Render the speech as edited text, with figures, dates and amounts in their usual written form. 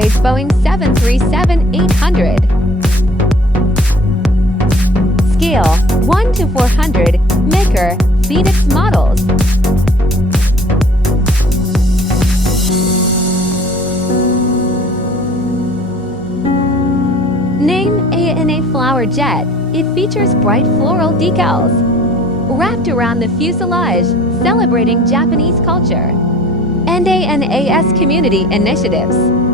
Airways Boeing 737-800. Scale 1 to 400. Maker Phoenix Models. Name ANA Flower Jet. It features bright floral decals wrapped around the fuselage, celebrating Japanese culture, and ANAS community initiatives.